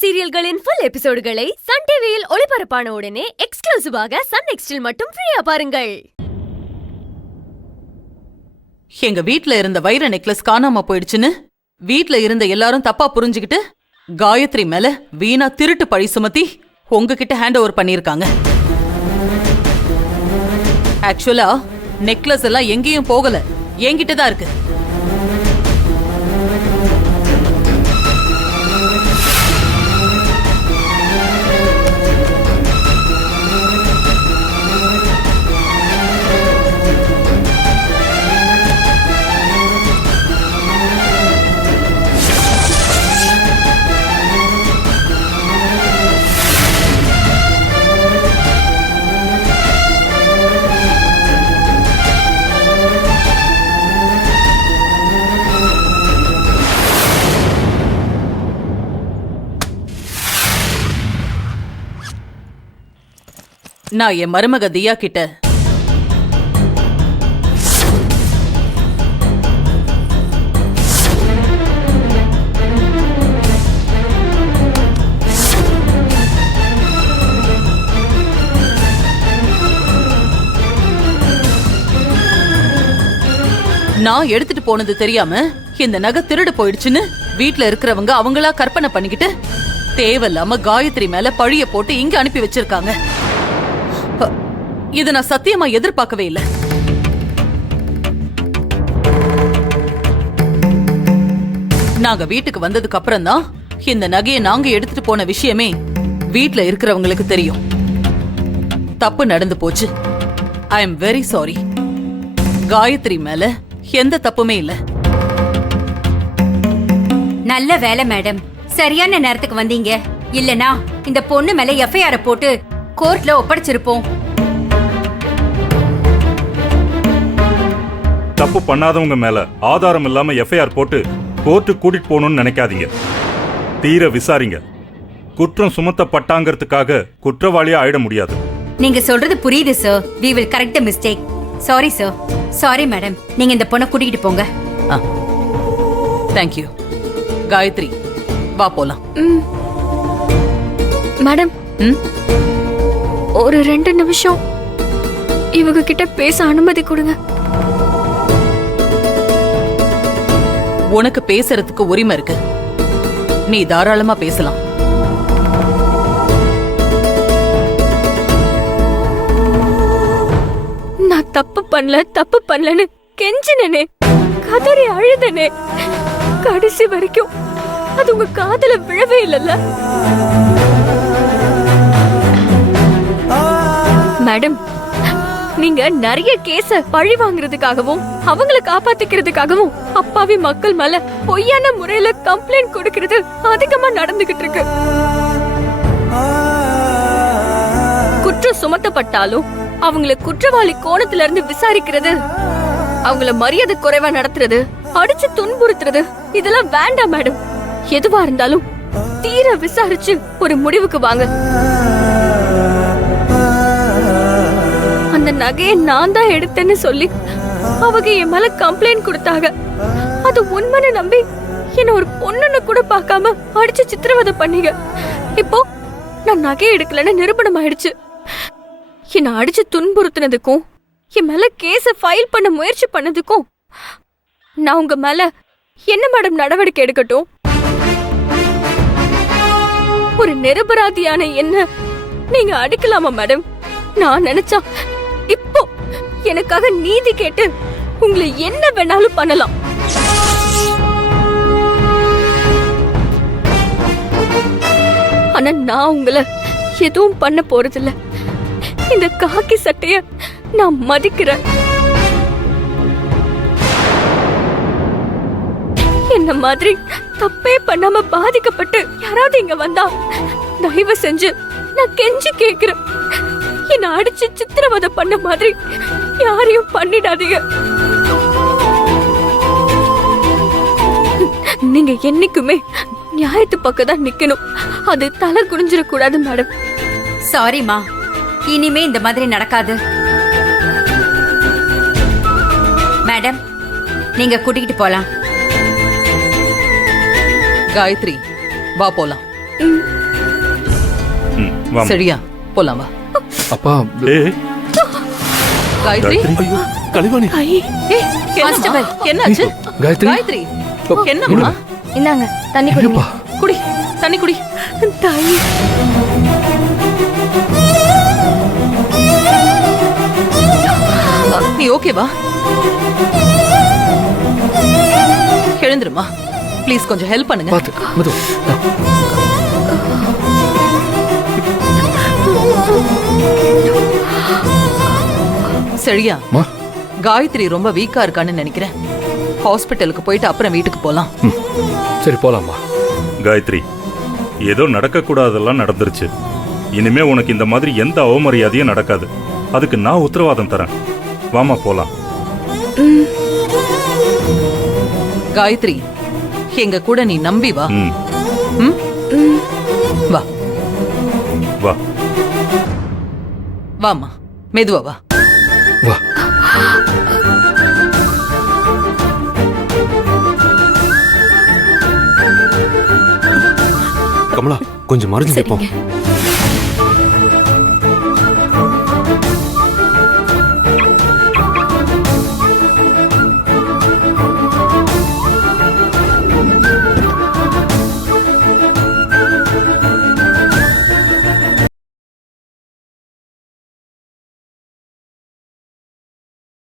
சீரியல்களின் full எபிசோடுகளை Sun டிவியில் ஒளிபரப்பான உடனே எக்ஸ்க்ளூசிவாக சன் நெக்ஸ்டில் மட்டும் ஃப்ரீயா பாருங்கள். எங்க வீட்ல இருந்த வைர நெக்லஸ் காணாம போயிடுச்சுன்னு வீட்ல இருந்த எல்லாரும் தப்பா புரிஞ்சுக்கிட்டு காயத்ரி மேல வீணா திருட்டு பழி சுமத்தி உங்ககிட்ட ஹேண்ட் ஓவர் பண்ணிருக்காங்க. ஆக்சுவலா நெக்லஸ் எல்லாம் எங்கேயும் போகல, என்கிட்ட தான் இருக்கு. நான் என் மருமக தியா கிட்ட நான் எடுத்துட்டு போனது தெரியாம இந்த நகை திருடு போயிடுச்சுன்னு வீட்ல இருக்கிறவங்க அவங்களா கற்பனை பண்ணிக்கிட்டு தேவையில்லாம காயத்ரி மேல பழிய போட்டு இங்க அனுப்பி வச்சிருக்காங்க. இத நான் சத்தியமா எதிர்பார்க்கவே இல்ல. நாங்க வீட்டுக்கு வந்ததுக்கு அப்புறம் தான் இந்த நகையை நாங்க எடுத்துட்டு போன விஷயமே வீட்ல இருக்கிறவங்களுக்கு தெரியும். தப்பு நடந்து போச்சு. I am very sorry. Gayathri மேல எந்த தப்புமே இல்ல. நல்ல வேலை மேடம், சரியான நேரத்துக்கு வந்தீங்க. இல்லனா இந்த பொண்ணு மேல எஃப்ஐஆர் போட்டு கோர்ட்ல ஒப்படைச்சிருப்போம். தப்பு பண்ணாதவங்க மேல ஆதாரம் இல்லாம எஃப்ஐஆர் போட்டு கோர்ட்டு கூட்டிட்டு போகணும்னு நினைக்காதீங்க. தீர விசாரிங்க. குற்றம் சுமத்தப்பட்டாங்கிறதுக்காக குற்றவாளியா ஆயிட முடியாது. நீங்க சொல்றது புரியுது sir. we will correct the mistake. Sorry sir. Sorry madam, நீங்க இந்த பொண்ணை கூட்டிட்டு போங்க. Thank you. காயத்ரி வா போலாம். மேடம், ஒரு 2 நிமிஷம் இவங்க கிட்ட பேச அனுமதி கொடுங்க. உனக்கு பேசுறதுக்கு உரிமை இருக்கு, நீ தாராளமா பேசலாம். நான் தப்பு பண்ணலன்னு கெஞ்சினே, கதறி அழுதனே. கடைசி வரைக்கும் அது உங்க காதுல விழவே இல்லல்ல மேடம். நீங்க நிறைய கேஸ பழி வாங்குறதுக்காகவும் அவங்களை காப்பாத்திக்கிறதுக்காகவும் அப்பாவி மக்கள் மேல பொய்யான முறையில கம்ப்ளைண்ட் கொடுக்கிறது அதிகமா நடந்துகிட்டு இருக்கு. குற்றம் சுமத்தப்பட்டாலும் அவங்கள குற்றவாளி கோணத்துல இருந்து விசாரிக்கிறது, அவங்கள மரியாதை குறைவா நடத்துறது, அடிச்சு துன்புறுத்துறது, இதெல்லாம் வேண்டாம் மேடம். எதுவா இருந்தாலும் தீர விசாரிச்சு ஒரு முடிவுக்கு வாங்க. அந்த நகையை நான் தான் எடுத்தேன்னு சொல்லி அவங்க என் மேல கம்ப்ளைண்ட் கொடுத்தாங்க. அது உண்மைன்னு நம்பி என்ன ஒரு பொண்ணுன்னு கூட பார்க்காம அடிச்சு சித்திரவதை பண்ணீங்க. இப்போ நான் நகையை எடுக்கலன்னு நிரூபணம் ஆயிடுச்சு. என்ன அடிச்சு துன்புறுத்தினதுக்கும் என் மேல கேஸ ஃபைல் பண்ண முயற்சி பண்ணதுக்கும் நான் உங்க மேல என்ன மேடம் நடவடிக்கை எடுக்கட்டும்? ஒரு நிரபராதியான என்ன நீங்க அடிக்கலாமா மேடம்? நான் நினைச்சா இப்போ எனக்காக நீதி கேட்டு உங்களை என்ன வேணாலும் பண்ணலாம். ஆனா நான் உங்களை எதுவும் பண்ண போறதில்ல. இந்த காக்கி சட்டைய நான் மதிக்கிறேன். என்ன மாதிரி தப்பே பண்ணாம பாதிக்கப்பட்டு யாராவது இங்க வந்தா தயவு செஞ்சு நான் கெஞ்சி கேக்குறேன், என்ன அடிச்சு சித்திரவதை பண்ண மாதிரி யாரையும் பண்ணிடாதீங்க. நீங்க என்னைக்குமே நியாயத்து பக்கம் தான் நிக்கணும். அது தலை குனிஞ்சிடக்கூடாது மேடம். சாரிமா, இனிமே இந்த மாதிரி நடக்காது. மேடம், நீங்க கூட்டிகிட்டு போலாம். காயத்ரி வா போலாம். வாமா. சரியா போலாம் வா. அப்பா ஏய் காயத்ரி காயத்ரி. ஐயோ கலைவாணி ஏய், என்னம்மா? என்னாச்சு காயத்ரி காயத்ரி என்னம்மா இந்தாங்க தண்ணி குடிங்க. ஐயோப்பா குடி தண்ணி குடி. தாயி நீ ஓகேவா? எழுந்துருமா ப்ளீஸ், கொஞ்சம் ஹெல்ப் பண்ணுங்க. பாத்து மது சரியா மா காயத்ரி ரொம்ப வீக்கா இருக்கான்னு நினைக்கிறேன். ஹாஸ்பிட்டலுக்கு போயிட்டு அப்புறம் வீட்டுக்கு போலாம். சரி போலாம்மா. காயத்ரி, ஏதோ நடக்கக்கூடாதெல்லாம் நடந்துருச்சு. இனிமே உனக்கு இந்த மாதிரி எந்த அவமரியாதையும் நடக்காது. அதுக்கு நான் உத்தரவாதம் தரேன். வாமா போலாம். காயத்ரி, எங்க கூட நீ நம்பி வா. ம் ம்? வா வா. வாமா, மெதுவா வா. வா கமலா கொஞ்சம் மறைஞ்சு நிப்போம்.